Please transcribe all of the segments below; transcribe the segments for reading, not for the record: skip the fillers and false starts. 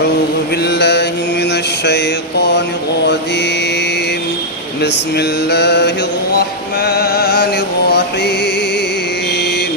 أعوذ بالله من الشيطان الرجيم بسم الله الرحمن الرحيم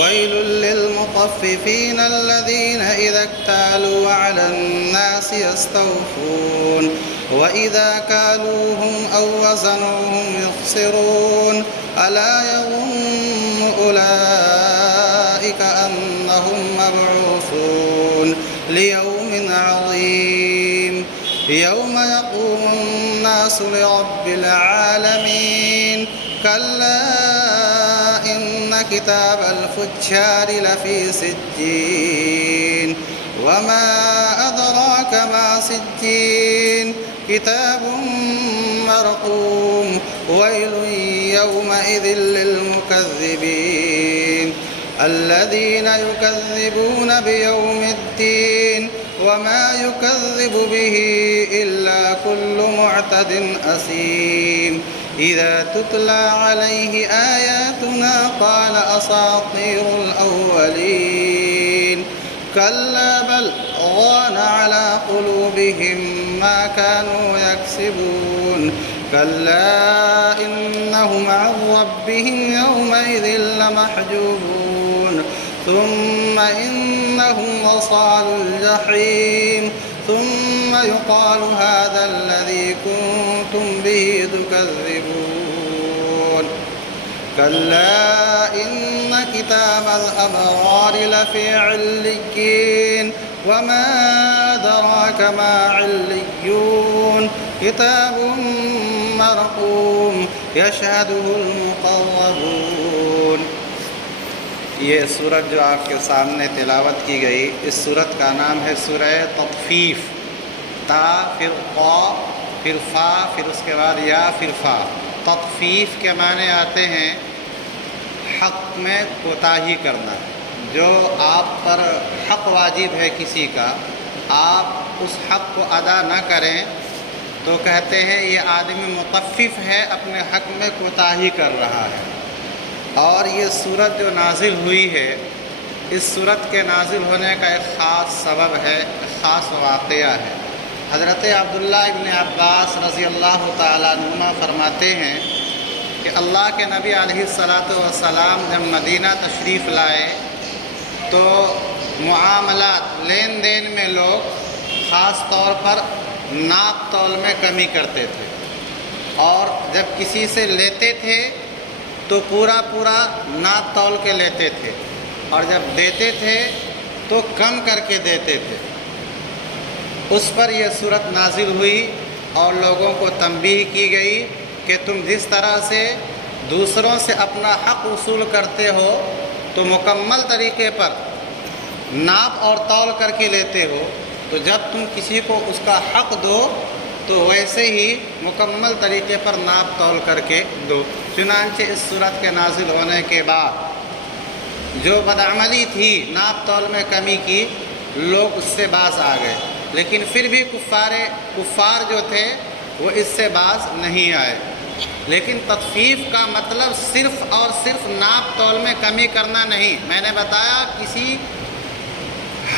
ويل للمطففين الذين إذا اكتالوا على الناس يستوفون وإذا كالوهم أو وزنوهم يخسرون ألا يظن أولئك أنهم مبعوثون ليوم عظيم يوم يقوم الناس لرب العالمين كلا إن كتاب الفجار لفي سجين وما أدراك ما سجين كتاب مرقوم ويل يومئذ للمكذبين الذين يكذبون بيوم الدين وما يكذب به إلا كل معتد أثيم إذا تتلى عليه آياتنا قال أساطير الأولين كلا بل ران على قلوبهم ما كانوا يكسبون كلا إنهم عن ربهم يومئذ لمحجوبون ثم إنهم لصالو الجحيم ثم يقال هذا الذي كنتم به تكذبون كلا إن كتاب الأبرار لفي عليين وما أدراك ما عليون كتاب مرقوم يشهده المقربون۔ یہ سورت جو آپ کے سامنے تلاوت کی گئی، اس سورت کا نام ہے سورہ تطفیف۔ تا پھر قا پھر فا پھر اس کے بعد یا پھر فا۔ تطفیف کے معنی آتے ہیں حق میں کوتاہی کرنا۔ جو آپ پر حق واجب ہے کسی کا، آپ اس حق کو ادا نہ کریں تو کہتے ہیں یہ آدمی مطفف ہے، اپنے حق میں کوتاہی کر رہا ہے۔ اور یہ سورت جو نازل ہوئی ہے، اس سورت کے نازل ہونے کا ایک خاص سبب ہے، ایک خاص واقعہ ہے۔ حضرت عبداللہ ابن عباس رضی اللہ تعالیٰ عنہما فرماتے ہیں کہ اللہ کے نبی علیہ الصلاۃ والسلام جب مدینہ تشریف لائے تو معاملات لین دین میں لوگ خاص طور پر ناپ تول میں کمی کرتے تھے، اور جب کسی سے لیتے تھے تو پورا ناپ تول کے لیتے تھے، اور جب دیتے تھے تو کم کر کے دیتے تھے۔ اس پر یہ صورت نازل ہوئی اور لوگوں کو تنبیہ کی گئی کہ تم جس طرح سے دوسروں سے اپنا حق وصول کرتے ہو تو مکمل طریقے پر ناپ اور تول کر کے لیتے ہو، تو جب تم کسی کو اس کا حق دو تو ویسے ہی مکمل طریقے پر ناپ تول کر کے دو۔ چنانچہ اس صورت کے نازل ہونے کے بعد جو بدعملی تھی، ناپ تول میں کمی کی، لوگ اس سے باز آ گئے، لیکن پھر بھی کفار جو تھے وہ اس سے باز نہیں آئے۔ لیکن تطفیف کا مطلب صرف اور صرف ناپ تول میں کمی کرنا نہیں۔ میں نے بتایا کسی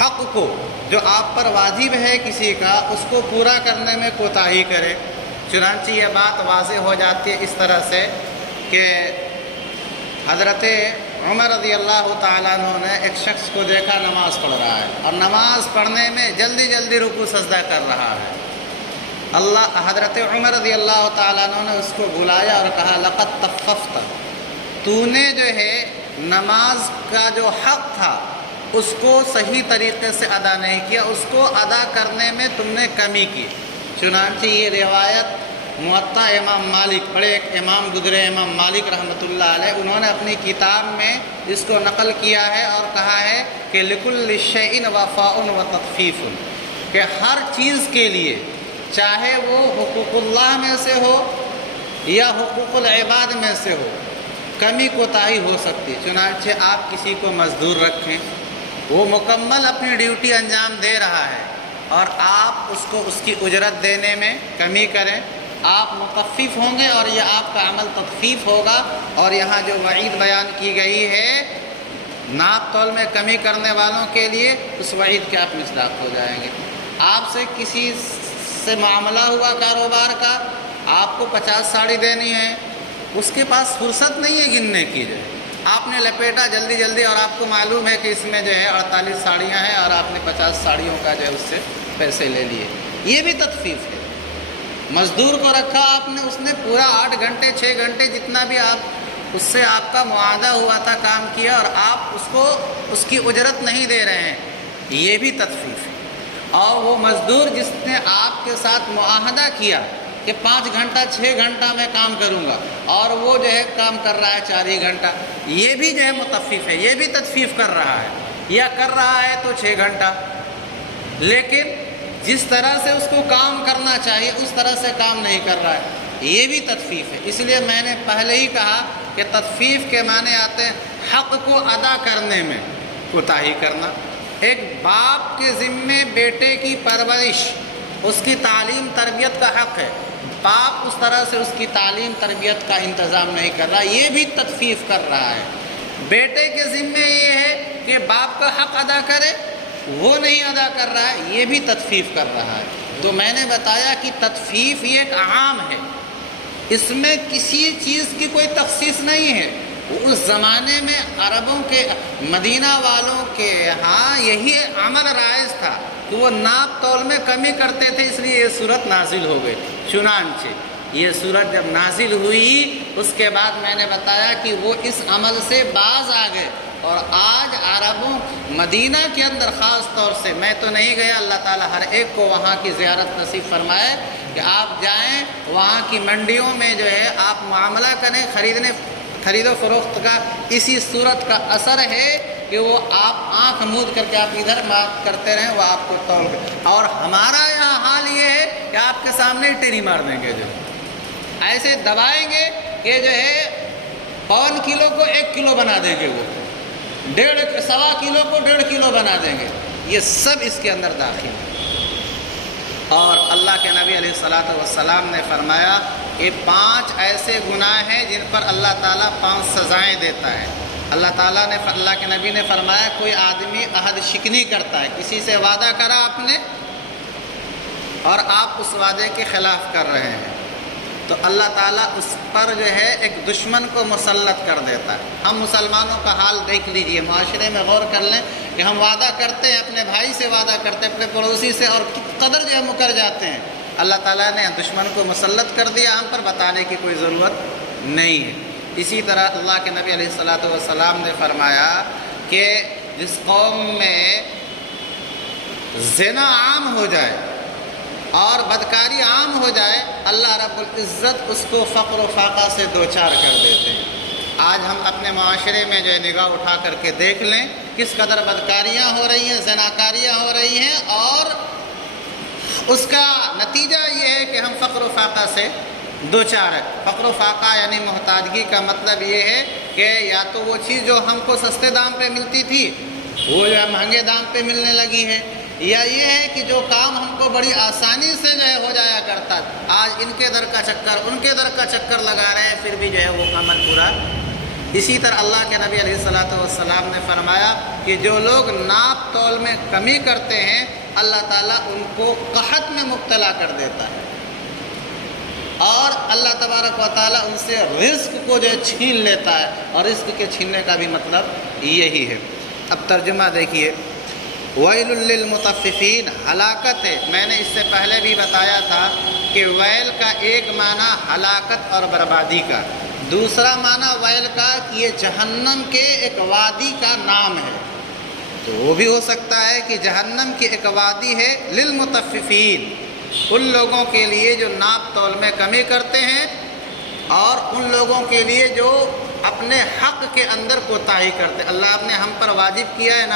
حق کو جو آپ پر واجب ہے کسی کا، اس کو پورا کرنے میں کوتاہی کرے۔ چنانچہ یہ بات واضح ہو جاتی ہے اس طرح سے کہ حضرت عمر رضی اللہ تعالیٰ عنہ نے ایک شخص کو دیکھا نماز پڑھ رہا ہے، اور نماز پڑھنے میں جلدی رکوع سجدہ کر رہا ہے۔ حضرت عمر رضی اللہ تعالیٰ عنہ نے اس کو بلایا اور کہا لقد تطففت، تو نے جو ہے نماز کا جو حق تھا اس کو صحیح طریقے سے ادا نہیں کیا، اس کو ادا کرنے میں تم نے کمی کی۔ چنانچہ یہ روایت موطا امام مالک، بڑے ایک امام گزرے امام مالک رحمۃ اللہ علیہ، انہوں نے اپنی کتاب میں اس کو نقل کیا ہے اور کہا ہے کہ لکل شیء وفاء و تطفیف، کہ ہر چیز کے لیے، چاہے وہ حقوق اللہ میں سے ہو یا حقوق العباد میں سے ہو، کمی کوتاہی ہو سکتی۔ چنانچہ آپ کسی کو مزدور رکھیں، وہ مکمل اپنی ڈیوٹی انجام دے رہا ہے، اور آپ اس کو اس کی اجرت دینے میں کمی کریں، آپ مطفف ہوں گے اور یہ آپ کا عمل تطفیف ہوگا۔ اور یہاں جو وعید بیان کی گئی ہے ناپ تول میں کمی کرنے والوں کے لیے اس وعید کے آپ مصداق ہو جائیں گے۔ آپ سے کسی سے معاملہ ہوا کاروبار کا، آپ کو 50 ساڑی دینی ہے، اس کے پاس فرصت نہیں ہے گننے کی، جو ہے آپ نے لپیٹا جلدی جلدی، اور آپ کو معلوم ہے کہ اس میں جو ہے 48 ساڑیاں ہیں، اور آپ نے 50 ساڑیوں کا جو ہے اس سے پیسے لے لیے، یہ بھی تطفیف ہے۔ مزدور کو رکھا آپ نے، اس نے پورا 8 گھنٹے 6 گھنٹے جتنا بھی اس سے آپ کا معاہدہ ہوا تھا کام کیا، اور آپ اس کو اس کی اجرت نہیں دے رہے ہیں، یہ بھی تطفیف ہے۔ اور وہ مزدور جس نے آپ کے ساتھ معاہدہ کیا کہ 5 گھنٹہ 6 گھنٹہ میں کام کروں گا، اور وہ جو ہے کام کر رہا ہے 4 ہی گھنٹہ، یہ بھی جو ہے متفف ہے، یہ بھی تطفیف کر رہا ہے، یا کر رہا ہے تو 6 گھنٹہ، لیکن جس طرح سے اس کو کام کرنا چاہیے اس طرح سے کام نہیں کر رہا ہے، یہ بھی تطفیف ہے۔ اس لیے میں نے پہلے ہی کہا کہ تطفیف کے معنی آتے ہیں حق کو ادا کرنے میں کوتاہی کرنا۔ ایک باپ کے ذمے بیٹے کی پرورش، اس کی تعلیم تربیت کا حق ہے، باپ اس طرح سے اس کی تعلیم تربیت کا انتظام نہیں کر رہا، یہ بھی تطفیف کر رہا ہے۔ بیٹے کے ذمے یہ ہے کہ باپ کا حق ادا کرے، وہ نہیں ادا کر رہا ہے، یہ بھی تطفیف کر رہا ہے۔ تو میں نے بتایا کہ تطفیف یہ ایک عام ہے، اس میں کسی چیز کی کوئی تخصیص نہیں ہے۔ اس زمانے میں عربوں کے، مدینہ والوں کے ہاں یہی عمل رائج تھا کہ وہ ناپ تول میں کمی کرتے تھے، اس لیے یہ صورت نازل ہو گئی۔ چنانچہ یہ صورت جب نازل ہوئی اس کے بعد میں نے بتایا کہ وہ اس عمل سے باز آ گئے، اور آج عربوں مدینہ کے اندر خاص طور سے، میں تو نہیں گیا، اللہ تعالیٰ ہر ایک کو وہاں کی زیارت نصیب فرمائے کہ آپ جائیں وہاں کی منڈیوں میں جو ہے آپ معاملہ کریں، خرید و فروخت کا اسی صورت کا اثر ہے کہ وہ آپ آنکھ موند کر کے آپ ادھر بات کرتے رہیں، وہ آپ کو تول کر، اور ہمارا یہاں حال یہ ہے کہ آپ کے سامنے ٹیری مار دیں گے، جو ایسے دبائیں گے کہ جو ہے 1.25 کلو کو 1 کلو بنا دیں گے، وہ 1.5 کلو کو 1.5 کلو بنا دیں گے، یہ سب اس کے اندر داخل ہے۔ اور اللہ کے نبی علیہ الصلوۃ والسلام نے فرمایا کہ 5 ایسے گناہ ہیں جن پر اللہ تعالیٰ 5 سزائیں دیتا ہے۔ اللہ کے نبی نے فرمایا کوئی آدمی عہد شکنی کرتا ہے، کسی سے وعدہ کرا آپ نے اور آپ اس وعدے کے خلاف کر رہے ہیں، تو اللہ تعالیٰ اس پر جو ہے ایک دشمن کو مسلط کر دیتا ہے۔ ہم مسلمانوں کا حال دیکھ لیجئے، معاشرے میں غور کر لیں کہ ہم وعدہ کرتے ہیں، اپنے بھائی سے وعدہ کرتے ہیں، اپنے پڑوسی سے، اور قدر جو ہے مکر جاتے ہیں۔ اللہ تعالیٰ نے دشمن کو مسلط کر دیا، ہم پر بتانے کی کوئی ضرورت نہیں ہے۔ اسی طرح اللہ کے نبی علیہ الصلوۃ والسلام نے فرمایا کہ جس قوم میں زنا عام ہو جائے اور بدکاری عام ہو جائے، اللہ رب العزت اس کو فقر و فاقہ سے دوچار کر دیتے ہیں۔ آج ہم اپنے معاشرے میں جو ہے نگاہ اٹھا کر کے دیکھ لیں کس قدر بدکاریاں ہو رہی ہیں، زناکاریاں ہو رہی ہیں، اور اس کا نتیجہ یہ ہے کہ ہم فقر و فاقہ سے دوچار ہے۔ فقر و فاقہ یعنی محتاجگی کا مطلب یہ ہے کہ یا تو وہ چیز جو ہم کو سستے دام پہ ملتی تھی وہ جو ہے مہنگے دام پہ ملنے لگی ہے، یا یہ ہے کہ جو کام ہم کو بڑی آسانی سے جو ہے ہو جایا کرتا، آج ان کے در کا چکر ان کے در کا چکر لگا رہے ہیں، پھر بھی جو ہے وہ عمل پورا۔ اسی طرح اللہ کے نبی علیہ الصلوۃ والسلام نے فرمایا کہ جو لوگ ناپ تول میں کمی کرتے ہیں اللہ تعالیٰ ان کو قحط میں مبتلا کر دیتا ہے، اور اللہ تبارک و تعالیٰ ان سے رزق کو جو ہے چھین لیتا ہے، اور رزق کے چھیننے کا بھی مطلب یہی ہے۔ اب ترجمہ دیکھیے، ویل للمطففین، ہلاکت ہے۔ میں نے اس سے پہلے بھی بتایا تھا کہ ویل کا ایک معنی ہلاکت اور بربادی کا، دوسرا معنی ویل کا کہ یہ جہنم کے ایک وادی کا نام ہے، تو وہ بھی ہو سکتا ہے کہ جہنم کی ایک وادی ہے للمطففین، ان لوگوں کے لیے جو ناپ تول میں کمی کرتے ہیں، اور ان لوگوں کے لیے جو اپنے حق کے اندر کوتاہی کرتے۔ اللہ نے ہم پر واجب کیا ہے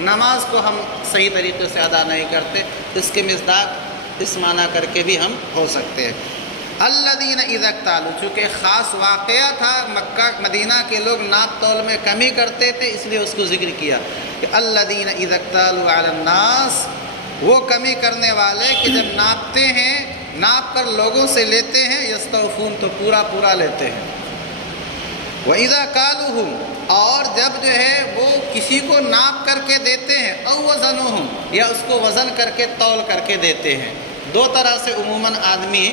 نماز کو ہم صحیح طریقے سے ادا نہیں کرتے، اس کے مصداق اس معنی کر کے بھی ہم ہو سکتے ہیں۔ الذین اذا اکتالوا، چونکہ خاص واقعہ تھا، مکہ مدینہ کے لوگ ناپ تول میں کمی کرتے تھے، اس لیے اس کو ذکر کیا کہ الذین اذا اکتالوا علی الناس، وہ کمی کرنے والے کہ جب ناپتے ہیں، ناپ کر لوگوں سے لیتے ہیں، یستوفون، تو پورا لیتے ہیں، وَإِذَا كَالُوهُمْ، اور جب جو ہے وہ کسی کو ناپ کر کے دیتے ہیں، او وزنہم، یا اس کو وزن کر کے تول کر کے دیتے ہیں۔ دو طرح سے عموماً آدمی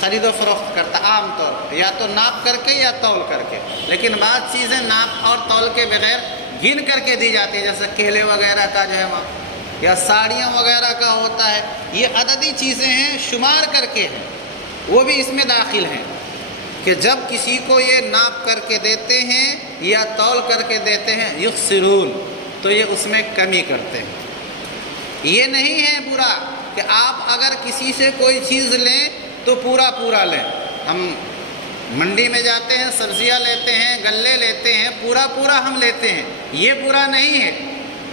خرید و فروخت کرتا عام طور پر، یا تو ناپ کر کے یا تول کر کے، لیکن بعض چیزیں ناپ اور تول کے بغیر گن کر کے دی جاتی ہے، جیسے کیلے وغیرہ کا جو ہے یا ساڑیاں وغیرہ کا ہوتا ہے، یہ عددی چیزیں ہیں، شمار کر کے ہیں، وہ بھی اس میں داخل ہیں کہ جب کسی کو یہ ناپ کر کے دیتے ہیں یا تول کر کے دیتے ہیں، یخسرون، تو یہ اس میں کمی کرتے ہیں۔ یہ نہیں ہے برا کہ آپ اگر کسی سے کوئی چیز لیں تو پورا لیں۔ ہم منڈی میں جاتے ہیں، سبزیاں لیتے ہیں، غلے لیتے ہیں، پورا ہم لیتے ہیں، یہ برا نہیں ہے۔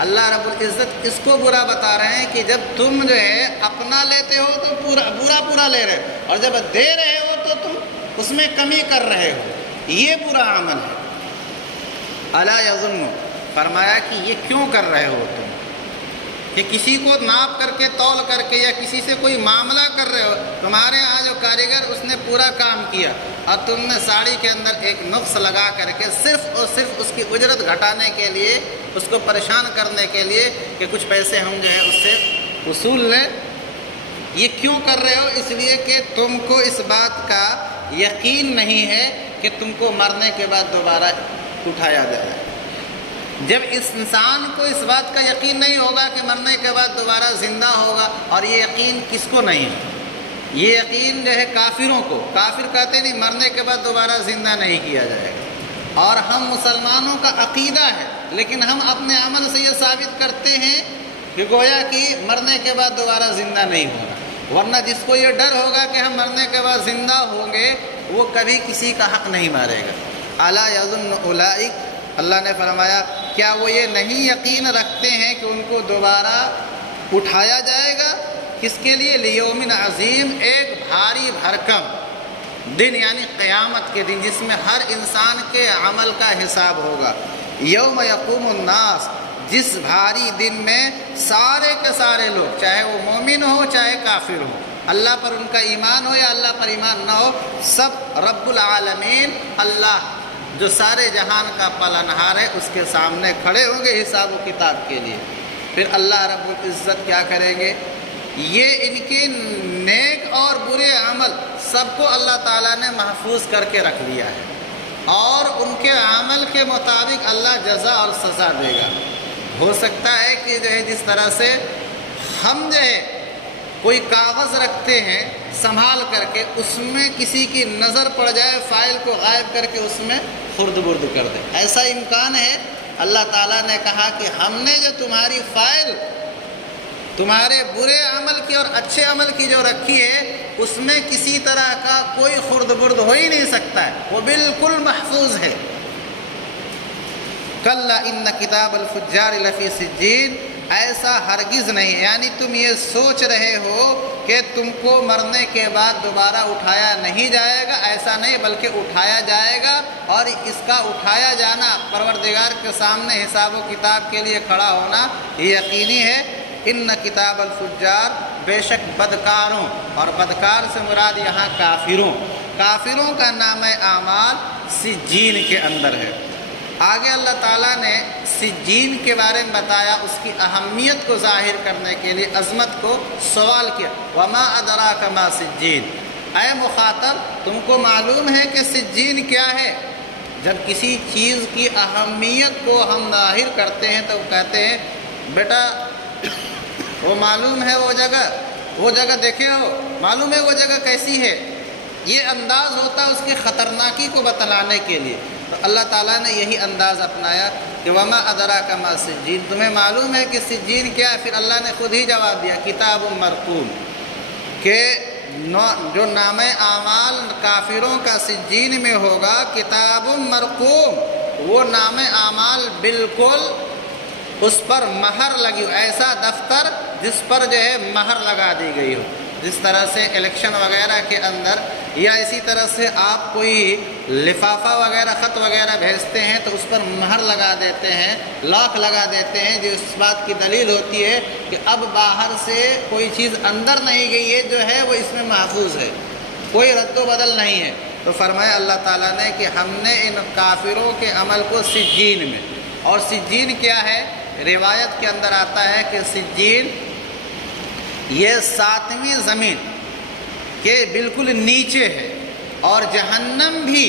اللہ رب العزت اس کو برا بتا رہے ہیں کہ جب تم جو ہے اپنا لیتے ہو تو پورا لے رہے ہو، اور جب دے رہے ہو تو تم اس میں کمی کر رہے ہو، یہ برا عمل ہے۔ الا یظن، فرمایا کہ یہ کیوں کر رہے ہو تم، کہ کسی کو ناپ کر کے تول کر کے یا کسی سے کوئی معاملہ کر رہے ہو، تمہارے ہاں جو کاریگر اس نے پورا کام کیا اور تم نے ساڑی کے اندر ایک نقص لگا کر کے صرف اور صرف اس کی اجرت گھٹانے کے لیے، اس کو پریشان کرنے کے لیے کہ کچھ پیسے ہم جو ہے اس سے وصول لیں، یہ کیوں کر رہے ہو؟ اس لیے کہ تم کو اس بات کا یقین نہیں ہے کہ تم کو مرنے کے بعد دوبارہ اٹھایا جائے۔ جب اس انسان کو اس بات کا یقین نہیں ہوگا کہ مرنے کے بعد دوبارہ زندہ ہوگا، اور یہ یقین کس کو نہیں ہے؟ یہ یقین جو ہے کافروں کو، کافر کہتے نہیں مرنے کے بعد دوبارہ زندہ نہیں کیا جائے گا، اور ہم مسلمانوں کا عقیدہ ہے، لیکن ہم اپنے عمل سے یہ ثابت کرتے ہیں کہ گویا کہ مرنے کے بعد دوبارہ زندہ نہیں ہوگا، ورنہ جس کو یہ ڈر ہوگا کہ ہم مرنے کے بعد زندہ ہوں گے وہ کبھی کسی کا حق نہیں مارے گا۔ الا یظن اولئک، اللہ نے فرمایا کیا وہ یہ نہیں یقین رکھتے ہیں کہ ان کو دوبارہ اٹھایا جائے گا؟ کس کے لیے؟ لیوم عظیم، ایک بھاری بھرکم دن، یعنی قیامت کے دن، جس میں ہر انسان کے عمل کا حساب ہوگا۔ یوم یقوم الناس، جس بھاری دن میں سارے کے سارے لوگ، چاہے وہ مومن ہو چاہے کافر ہو، اللہ پر ان کا ایمان ہو یا اللہ پر ایمان نہ ہو، سب رب العالمین اللہ جو سارے جہان کا پالنہار ہے اس کے سامنے کھڑے ہوں گے حساب و کتاب کے لیے۔ پھر اللہ رب العزت کیا کریں گے؟ یہ ان کے نیک اور برے عمل سب کو اللہ تعالیٰ نے محفوظ کر کے رکھ لیا ہے، اور ان کے عمل کے مطابق اللہ جزا اور سزا دے گا۔ ہو سکتا ہے کہ جو ہے جس طرح سے ہم جو ہے کوئی کاغذ رکھتے ہیں سنبھال کر کے، اس میں کسی کی نظر پڑ جائے، فائل کو غائب کر کے اس میں خرد برد کر دے، ایسا امکان ہے۔ اللہ تعالیٰ نے کہا کہ ہم نے جو تمہاری فائل تمہارے برے عمل کی اور اچھے عمل کی جو رکھی ہے، اس میں کسی طرح کا کوئی خرد برد ہو ہی نہیں سکتا ہے، وہ بالکل محفوظ ہے۔ کلا ان کتاب الفجار لفی سجین، ایسا ہرگز نہیں، یعنی تم یہ سوچ رہے ہو کہ تم کو مرنے کے بعد دوبارہ اٹھایا نہیں جائے گا، ایسا نہیں، بلکہ اٹھایا جائے گا، اور اس کا اٹھایا جانا پروردگار کے سامنے حساب و کتاب کے لیے کھڑا ہونا یہ یقینی ہے۔ ان کتاب الفجار، بے شک بدکاروں، اور بدکار سے مراد یہاں کافروں کا نام اعمال سجین کے اندر ہے۔ آگے اللہ تعالیٰ نے سجین کے بارے میں بتایا، اس کی اہمیت کو ظاہر کرنے کے لیے عظمت کو سوال کیا، وما ادراک ما سجین، اے مخاطب تم کو معلوم ہے کہ سجین کیا ہے؟ جب کسی چیز کی اہمیت کو ہم ظاہر کرتے ہیں تو کہتے ہیں بیٹا وہ معلوم ہے وہ جگہ دیکھے ہو، معلوم ہے وہ جگہ کیسی ہے، یہ انداز ہوتا ہے اس کی خطرناکی کو بتلانے کے لیے۔ تو اللہ تعالیٰ نے یہی انداز اپنایا کہ وما ادراک ما سجین، تمہیں معلوم ہے کہ سجین کیا ہے؟ پھر اللہ نے خود ہی جواب دیا کتاب مرقوم، کہ جو نام اعمال کافروں کا سجین میں ہوگا کتاب مرقوم، وہ نام اعمال بالکل اس پر مہر لگی ہو، ایسا دفتر جس پر جو ہے مہر لگا دی گئی ہو، جس طرح سے الیکشن وغیرہ کے اندر، یا اسی طرح سے آپ کوئی لفافہ وغیرہ خط وغیرہ بھیجتے ہیں تو اس پر مہر لگا دیتے ہیں، لاک لگا دیتے ہیں، جو اس بات کی دلیل ہوتی ہے کہ اب باہر سے کوئی چیز اندر نہیں گئی ہے، جو ہے وہ اس میں محفوظ ہے، کوئی رد و بدل نہیں ہے۔ تو فرمایا اللہ تعالیٰ نے کہ ہم نے ان کافروں کے عمل کو سجین میں، اور سجین کیا ہے؟ روایت کے اندر آتا ہے کہ سجین یہ 7ویں زمین کے بالکل نیچے ہے، اور جہنم بھی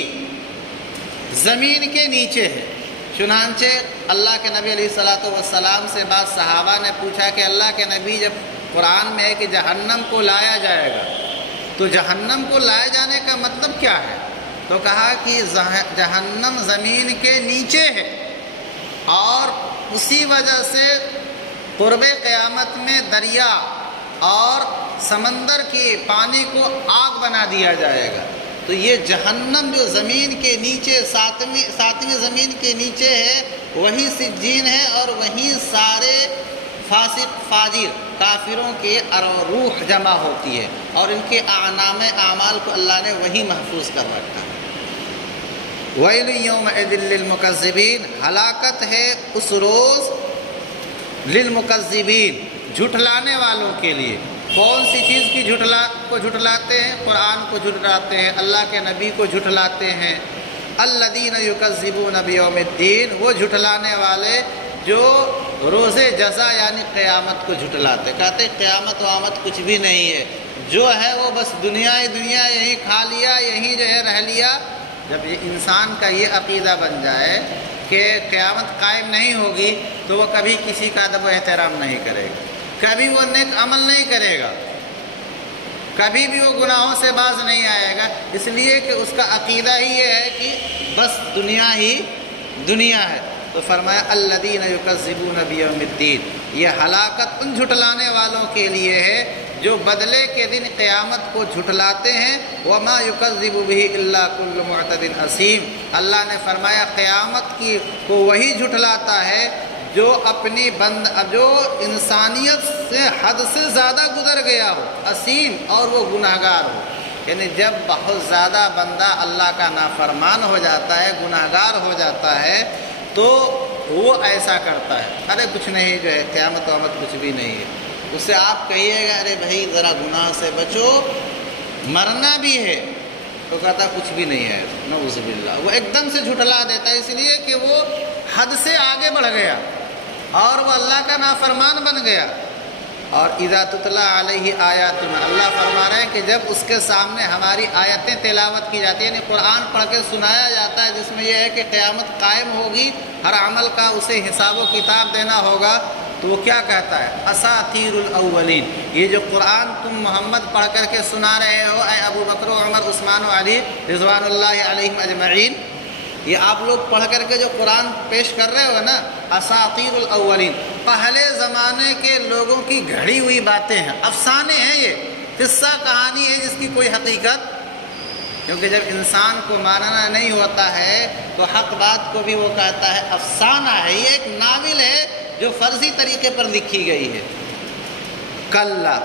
زمین کے نیچے ہے۔ چنانچہ اللہ کے نبی علیہ السلام سے بعض صحابہ نے پوچھا کہ اللہ کے نبی، جب قرآن میں ہے کہ جہنم کو لایا جائے گا، تو جہنم کو لائے جانے کا مطلب کیا ہے؟ تو کہا کہ جہنم زمین کے نیچے ہے، اور اسی وجہ سے قرب قیامت میں دریا اور سمندر کے پانی کو آگ بنا دیا جائے گا۔ تو یہ جہنم جو زمین کے نیچے 7ویں زمین کے نیچے ہے، وہی سجین ہے، اور وہیں سارے فاسق فاجر کافروں کے روح جمع ہوتی ہے، اور ان کے اعمال کو اللہ نے وہی محفوظ کر رکھا ہے۔ وَيْلٌ يَوْمَئِذٍ لِّلْمُكَذِّبِينَ، ہلاکت ہے اس روز للمکذبین، جھٹلانے والوں کے لیے۔ کون سی چیز کی کو جھٹلاتے ہیں؟ قرآن کو جھٹلاتے ہیں، اللہ کے نبی کو جھٹلاتے ہیں۔ الذین یکذبون بیوم الدین، وہ جھٹلانے والے جو روز جزا یعنی قیامت کو جھٹلاتے، کہتے ہیں قیامت وامت کچھ بھی نہیں ہے، جو ہے وہ بس دنیا ہی دنیا، یہیں کھا لیا، یہیں جو ہے رہ لیا۔ جب یہ انسان کا یہ عقیدہ بن جائے کہ قیامت قائم نہیں ہوگی، تو وہ کبھی کسی کا ادب و احترام نہیں کرے گا، کبھی وہ نیک عمل نہیں کرے گا، کبھی بھی وہ گناہوں سے باز نہیں آئے گا، اس لیے کہ اس کا عقیدہ ہی یہ ہے کہ بس دنیا ہی دنیا ہے۔ تو فرمایا الذین یکذبون بیوم الدین، یہ ہلاکت ان جھٹلانے والوں کے لیے ہے جو بدلے کے دن قیامت کو جھٹلاتے ہیں۔ وما یکذب بہ الا کل معتد اثیم، اللہ نے فرمایا قیامت کو وہی جھٹلاتا ہے جو جو انسانیت سے حد سے زیادہ گزر گیا ہو، اثیم، اور وہ گناہگار ہو۔ یعنی جب بہت زیادہ بندہ اللہ کا نافرمان ہو جاتا ہے، گناہگار ہو جاتا ہے، تو وہ ایسا کرتا ہے، ارے کچھ نہیں، جو ہے قیامت وامت کچھ بھی نہیں ہے۔ اس سے آپ کہیے گا ارے بھائی ذرا گناہ سے بچو، مرنا بھی ہے، تو کہتا کچھ بھی نہیں ہے، نعوذ باللہ۔ وہ ایک دم سے جھٹلا دیتا ہے، اس لیے کہ وہ حد سے آگے بڑھ گیا اور وہ اللہ کا نافرمان بن گیا۔ اور اذا تتلی علیہ آیاتنا، اللہ فرما رہے ہیں کہ جب اس کے سامنے ہماری آیتیں تلاوت کی جاتی ہیں، یعنی قرآن پڑھ کے سنایا جاتا ہے، جس میں یہ ہے کہ قیامت قائم ہوگی، ہر عمل کا اسے حساب و کتاب دینا ہوگا، تو وہ کیا کہتا ہے؟ اساطیر الاولین، یہ جو قرآن تم محمد پڑھ کر کے سنا رہے ہو، اے ابو بکر و عمر عثمان و علی رضوان اللہ علیہم اجمعین، یہ آپ لوگ پڑھ کر کے جو قرآن پیش کر رہے ہو نا، اساطیر الاولین، پہلے زمانے کے لوگوں کی گھڑی ہوئی باتیں ہیں، افسانے ہیں، یہ قصہ کہانی ہے جس کی کوئی حقیقت، کیونکہ جب انسان کو ماننا نہیں ہوتا ہے تو حق بات کو بھی وہ کہتا ہے افسانہ ہے، یہ ایک ناول ہے جو فرضی طریقے پر لکھی گئی ہے۔ کلا،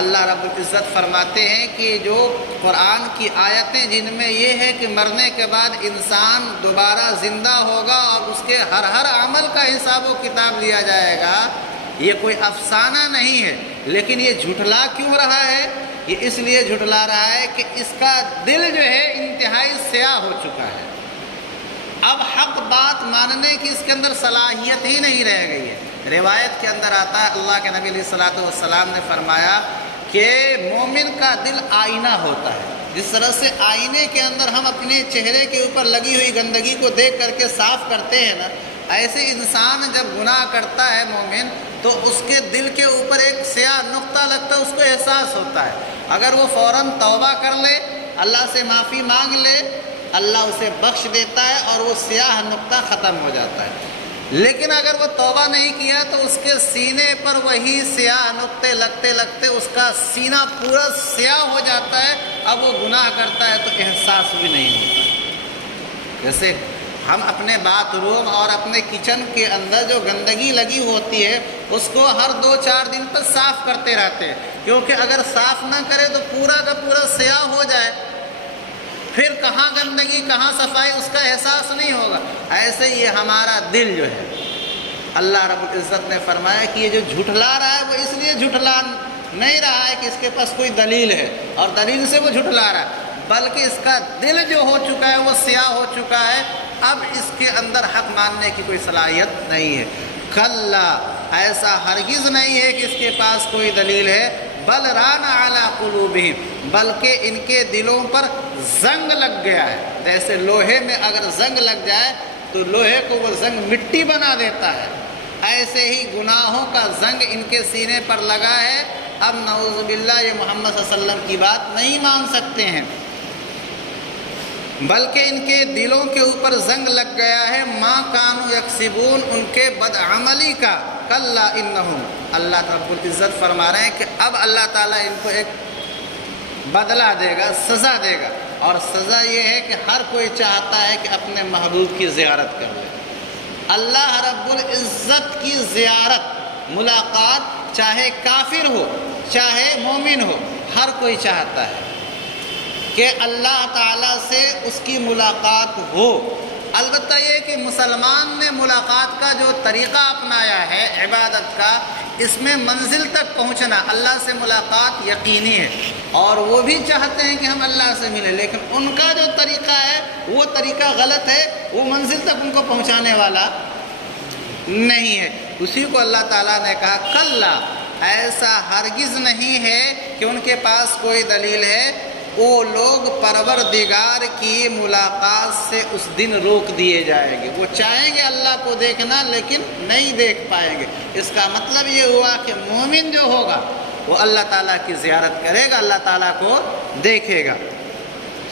اللہ رب العزت فرماتے ہیں کہ جو قرآن کی آیتیں جن میں یہ ہے کہ مرنے کے بعد انسان دوبارہ زندہ ہوگا اور اس کے ہر عمل کا حساب و کتاب لیا جائے گا، یہ کوئی افسانہ نہیں ہے۔ لیکن یہ جھٹلا کیوں رہا ہے؟ یہ اس لیے جھٹلا رہا ہے کہ اس کا دل جو ہے انتہائی سیاہ ہو چکا ہے، اب حق بات ماننے کی اس کے اندر صلاحیت ہی نہیں رہ گئی ہے۔ روایت کے اندر آتا ہے اللہ کے نبی علیہ السلام نے فرمایا کہ مومن کا دل آئینہ ہوتا ہے، جس طرح سے آئینے کے اندر ہم اپنے چہرے کے اوپر لگی ہوئی گندگی کو دیکھ کر کے صاف کرتے ہیں نا، ایسے انسان جب گناہ کرتا ہے مومن تو اس کے دل کے اوپر ایک سیاہ نقطہ لگتا ہے، اس کو احساس ہوتا ہے۔ اگر وہ فوراً توبہ کر لے، اللہ سے معافی مانگ لے، اللہ اسے بخش دیتا ہے اور وہ سیاہ نقطہ ختم ہو جاتا ہے۔ لیکن اگر وہ توبہ نہیں کیا تو اس کے سینے پر وہی سیاہ نقطے لگتے لگتے اس کا سینہ پورا سیاہ ہو جاتا ہے، اب وہ گناہ کرتا ہے تو احساس بھی نہیں ہوتا۔ جیسے ہم اپنے باتھ روم اور اپنے کچن کے اندر جو گندگی لگی ہوتی ہے اس کو ہر 2-4 دن پر صاف کرتے رہتے ہیں، کیونکہ اگر صاف نہ کرے تو پورا کا پورا سیاہ ہو جائے، پھر کہاں گندگی کہاں صفائی اس کا احساس نہیں ہوگا۔ ایسے یہ ہمارا دل جو ہے، اللہ رب العزت نے فرمایا کہ یہ جو جھٹلا رہا ہے وہ اس لیے جھٹلا نہیں رہا ہے کہ اس کے پاس کوئی دلیل ہے اور دلیل سے وہ جھٹلا رہا ہے، بلکہ اس کا دل جو ہو چکا ہے وہ سیاہ ہو چکا ہے، اب اس کے اندر حق ماننے کی کوئی صلاحیت نہیں ہے۔ کلا، ایسا ہرگز نہیں ہے کہ اس کے پاس کوئی دلیل ہے، بل ران علی قلوبہم، بلکہ ان کے دلوں پر زنگ لگ گیا ہے۔ جیسے لوہے میں اگر زنگ لگ جائے تو لوہے کو وہ زنگ مٹی بنا دیتا ہے، ایسے ہی گناہوں کا زنگ ان کے سینے پر لگا ہے۔ اب نعوذ باللہ یہ محمد صلی اللہ علیہ وسلم کی بات نہیں مان سکتے ہیں، بلکہ ان کے دلوں کے اوپر زنگ لگ گیا ہے ما کانوا یکسبون، ان کے بدعملی کا۔ کلا انہم، اللہ رب العزت فرما رہے ہیں کہ اب اللہ تعالیٰ ان کو ایک بدلہ دے گا، سزا دے گا، اور سزا یہ ہے کہ ہر کوئی چاہتا ہے کہ اپنے محبوب کی زیارت کر لے۔ اللہ رب العزت کی زیارت، ملاقات، چاہے کافر ہو چاہے مومن ہو، ہر کوئی چاہتا ہے کہ اللہ تعالیٰ سے اس کی ملاقات ہو۔ البتہ یہ کہ مسلمان نے ملاقات کا جو طریقہ اپنایا ہے عبادت کا، اس میں منزل تک پہنچنا، اللہ سے ملاقات یقینی ہے، اور وہ بھی چاہتے ہیں کہ ہم اللہ سے ملیں، لیکن ان کا جو طریقہ ہے وہ طریقہ غلط ہے، وہ منزل تک ان کو پہنچانے والا نہیں ہے۔ اسی کو اللہ تعالیٰ نے کہا کلا، ایسا ہرگز نہیں ہے کہ ان کے پاس کوئی دلیل ہے، وہ لوگ پروردگار کی ملاقات سے اس دن روک دیے جائیں گے۔ وہ چاہیں گے اللہ کو دیکھنا لیکن نہیں دیکھ پائیں گے۔ اس کا مطلب یہ ہوا کہ مومن جو ہوگا وہ اللہ تعالیٰ کی زیارت کرے گا، اللہ تعالیٰ کو دیکھے گا۔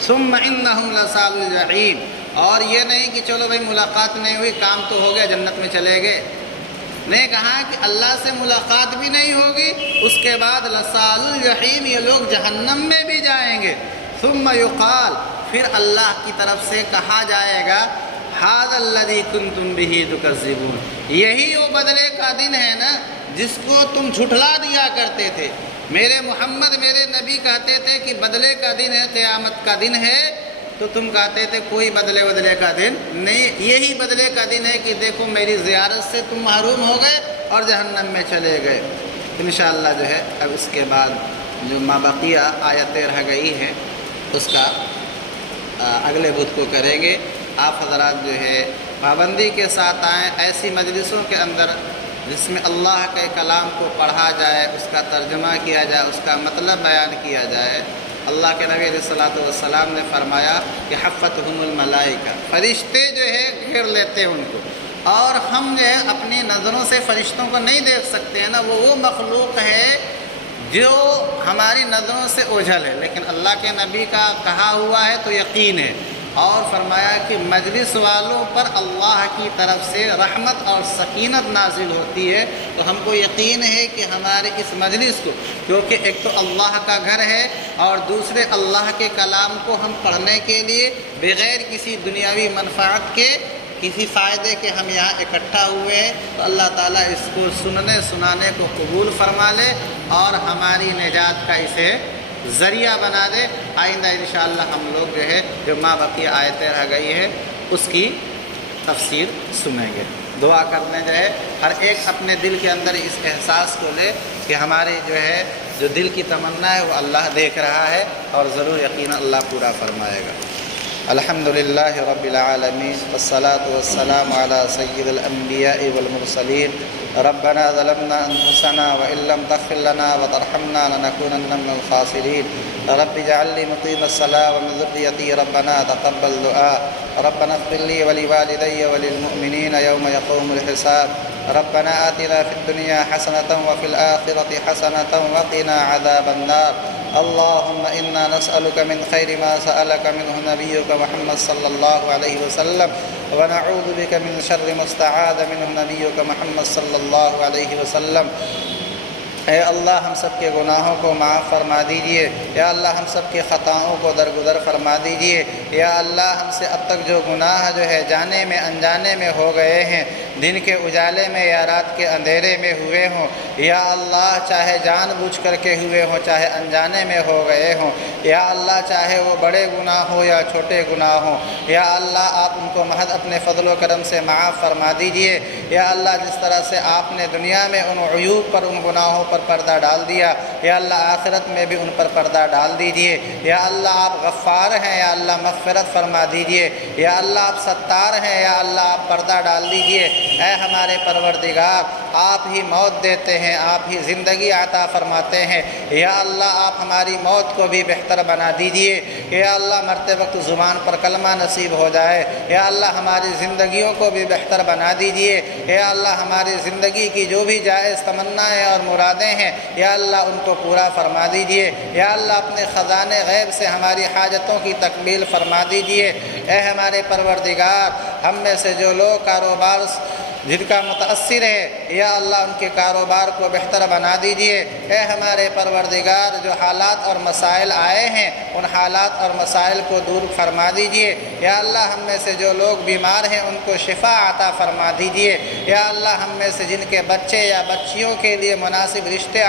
ثم انہم لصالو الجحیم، اور یہ نہیں کہ چلو بھائی ملاقات نہیں ہوئی، کام تو ہو گیا، جنت میں چلے گئے۔ نے کہا کہ اللہ سے ملاقات بھی نہیں ہوگی، اس کے بعد لصالو الجحیم، یہ لوگ جہنم میں بھی جائیں گے۔ ثم یقال، پھر اللہ کی طرف سے کہا جائے گا ھذا الذی کنتم بہ تکذبون، یہی وہ بدلے کا دن ہے نا جس کو تم جھٹلا دیا کرتے تھے۔ میرے محمد، میرے نبی کہتے تھے کہ بدلے کا دن ہے، قیامت کا دن ہے، تو تم کہتے تھے کوئی بدلے کا دن نہیں، یہی بدلے کا دن ہے کہ دیکھو میری زیارت سے تم محروم ہو گئے اور جہنم میں چلے گئے۔ انشاءاللہ جو ہے اب اس کے بعد جو مابقیہ آیتیں رہ گئی ہیں اس کا اگلے بدھ کو کریں گے۔ آپ حضرات جو ہے پابندی کے ساتھ آئیں ایسی مجلسوں کے اندر جس میں اللہ کے کلام کو پڑھا جائے، اس کا ترجمہ کیا جائے، اس کا مطلب بیان کیا جائے۔ اللہ کے نبی علیہ الصلوۃ والسلام نے فرمایا کہ حفتہم الملائکہ، فرشتے جو ہے گھیر لیتے ہیں ان کو، اور ہم جو ہے اپنی نظروں سے فرشتوں کو نہیں دیکھ سکتے ہیں نا، وہ مخلوق ہے جو ہماری نظروں سے اوجھل ہے، لیکن اللہ کے نبی کا کہا ہوا ہے تو یقین ہے۔ اور فرمایا کہ مجلس والوں پر اللہ کی طرف سے رحمت اور سکینت نازل ہوتی ہے، تو ہم کو یقین ہے کہ ہمارے اس مجلس کو، کیونکہ ایک تو اللہ کا گھر ہے اور دوسرے اللہ کے کلام کو ہم پڑھنے کے لیے بغیر کسی دنیاوی منفعت کے، کسی فائدے کے ہم یہاں اکٹھا ہوئے ہیں، تو اللہ تعالیٰ اس کو سننے سنانے کو قبول فرما لے اور ہماری نجات کا اسے ذریعہ بنا دے۔ آئندہ انشاءاللہ ہم لوگ جو ہے جو مابقی آیتیں رہ گئی ہے اس کی تفسیر سنیں گے۔ دعا کرنے جو ہے ہر ایک اپنے دل کے اندر اس احساس کو لے کہ ہمارے جو ہے جو دل کی تمنا ہے وہ اللہ دیکھ رہا ہے، اور ضرور یقینا اللہ پورا فرمائے گا۔ الحمدللہ رب العالمین والصلاة والسلام علی سید الانبیاء والمرسلین۔ ربنا ظلمنا انفسنا وان لم تغفر لنا وترحمنا لنكونن من الخاسرین۔ رب اجعل لي مقيم الصلاة ومن ذريتي ربنا تقبل دعاء۔ ربنا اغفر لي ولوالدي وللمؤمنين يوم يقوم الحساب۔ ربنا آتنا في الدنيا حسنة وفي الآخرة حسنة وقنا عذاب النار۔ اللهم إنا نسألك من خير ما سألك منه نبيك محمد صلى الله عليه وسلم، ونعوذ بك من شر ما استعاذ منه نبيك محمد صلى الله عليه وسلم۔ اے اللہ ہم سب کے گناہوں کو معاف فرما دیجئے، یا اللہ ہم سب کے خطاؤں کو درگزر فرما دیجئے، یا اللہ ہم سے اب تک جو گناہ جو ہے جانے میں انجانے میں ہو گئے ہیں دن کے اجالے میں یا رات کے اندھیرے میں ہوئے ہوں، یا اللہ چاہے جان بوجھ کر کے ہوئے ہوں چاہے انجانے میں ہو گئے ہوں، یا اللہ چاہے وہ بڑے گناہ ہوں یا چھوٹے گناہ ہوں، یا اللہ آپ ان کو محض اپنے فضل و کرم سے معاف فرما دیجئے۔ یا اللہ جس طرح سے آپ نے دنیا میں ان عیوب پر، ان گناہوں پر پردہ ڈال دیا، یا اللہ آخرت میں بھی ان پر پردہ ڈال دیجئے۔ یا اللہ آپ غفار ہیں، یا اللہ مغفرت فرما دیجئے۔ یا اللہ آپ ستار ہیں، یا اللہ آپ پردہ ڈال دیجئے۔ اے ہمارے پروردگار، آپ ہی موت دیتے ہیں، آپ ہی زندگی عطا فرماتے ہیں۔ یا اللہ آپ ہماری موت کو بھی بہتر بنا دیجئے۔ یا اللہ مرتے وقت زبان پر کلمہ نصیب ہو جائے۔ یا اللہ ہماری زندگیوں کو بھی بہتر بنا دیجئے۔ یا اللہ ہماری زندگی کی جو بھی جائز تمنائیں اور مرادیں ہیں، یا اللہ ان کو پورا فرما دیجئے۔ یا اللہ اپنے خزانے غیب سے ہماری حاجتوں کی تکمیل فرما دیجئے۔ اے ہمارے پروردگار، ہم میں سے جو لوگ کاروبار جن کا متاثر ہے، یا اللہ ان کے کاروبار کو بہتر بنا دیجئے۔ اے ہمارے پروردگار، جو حالات اور مسائل آئے ہیں ان حالات اور مسائل کو دور فرما دیجئے۔ یا اللہ ہم میں سے جو لوگ بیمار ہیں ان کو شفا عطا فرما دیجئے۔ یا اللہ ہم میں سے جن کے بچے یا بچیوں کے لیے مناسب رشتے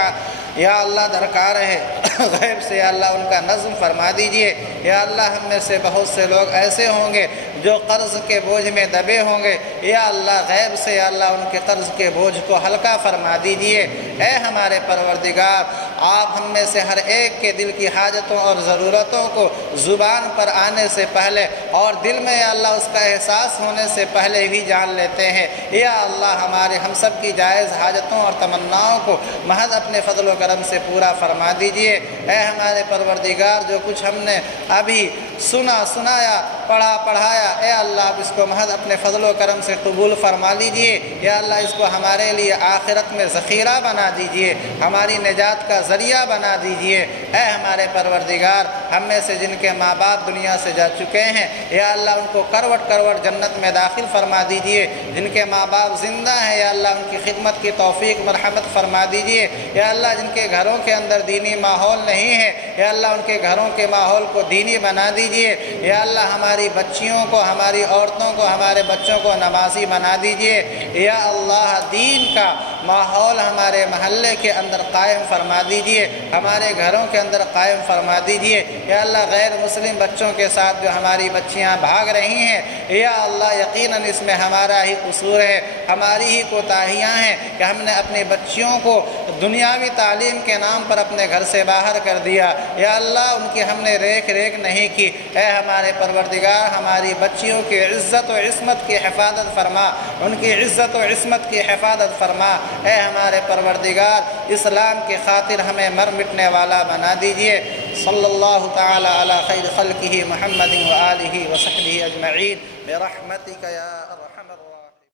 یا اللہ درکار ہے غیب سے، یا اللہ ان کا نظم فرما دیجئے۔ یا اللہ ہم میں سے بہت سے لوگ ایسے ہوں گے جو قرض کے بوجھ میں دبے ہوں گے، یا اللہ غیب سے یا اللہ ان کے قرض کے بوجھ کو ہلکا فرما دیجئے۔ اے ہمارے پروردگار، آپ ہم میں سے ہر ایک کے دل کی حاجتوں اور ضرورتوں کو زبان پر آنے سے پہلے اور دل میں یا اللہ اس کا احساس ہونے سے پہلے بھی جان لیتے ہیں۔ یا اللہ ہم سب کی جائز حاجتوں اور تمناؤں کو محض اپنے فضل و کرم سے پورا فرما دیجئے۔ اے ہمارے پروردگار، جو کچھ ہم نے ابھی سنایا پڑھایا، اے اللہ آپ اس کو محض اپنے فضل و کرم سے قبول فرما لیجئے۔ یا اللہ اس کو ہمارے لیے آخرت میں ذخیرہ بنا دیجئے، ہماری نجات کا ذریعہ بنا دیجئے۔ اے ہمارے پروردگار، ہم میں سے جن کے ماں باپ دنیا سے جا چکے ہیں، یا اللہ ان کو کروٹ کروٹ جنت میں داخل فرما دیجئے۔ جن کے ماں باپ زندہ ہیں، یا اللہ ان کی خدمت کی توفیق مرحمت فرما دیجئے۔ یا اللہ جن کے گھروں کے اندر دینی ماحول نہیں ہے، یا اللہ ان کے گھروں کے ماحول کو دینی بنا دیجئے۔ یا اللہ ہماری بچیوں کو، ہماری عورتوں کو، ہمارے بچوں کو نمازی بنا دیجئے۔ یا اللہ دین کا ماحول ہمارے محلے کے اندر قائم فرما دیجئے، ہمارے گھروں کے اندر قائم فرما دیجئے۔ یا اللہ غیر مسلم بچوں کے ساتھ جو ہماری بچیاں بھاگ رہی ہیں، یا اللہ یقیناً اس میں ہمارا ہی قصور ہے، ہماری ہی کوتاہیاں ہیں کہ ہم نے اپنی بچیوں کو دنیاوی تعلیم کے نام پر اپنے گھر سے باہر کر دیا۔ یا اللہ ان کی ہم نے ریکھ نہیں کی۔ اے ہمارے پروردگار، ہماری بچیوں کی عزت و عصمت کی حفاظت فرما، ان کی عزت و عصمت کی حفاظت فرما۔ اے ہمارے پروردگار، اسلام کی خاطر ہمیں مر مٹنے والا بنا دیجئے۔ صلی اللہ تعالی علی خیر خلقہ محمد و آلہ و صحبہ اجمعین برحمتک یا ارحم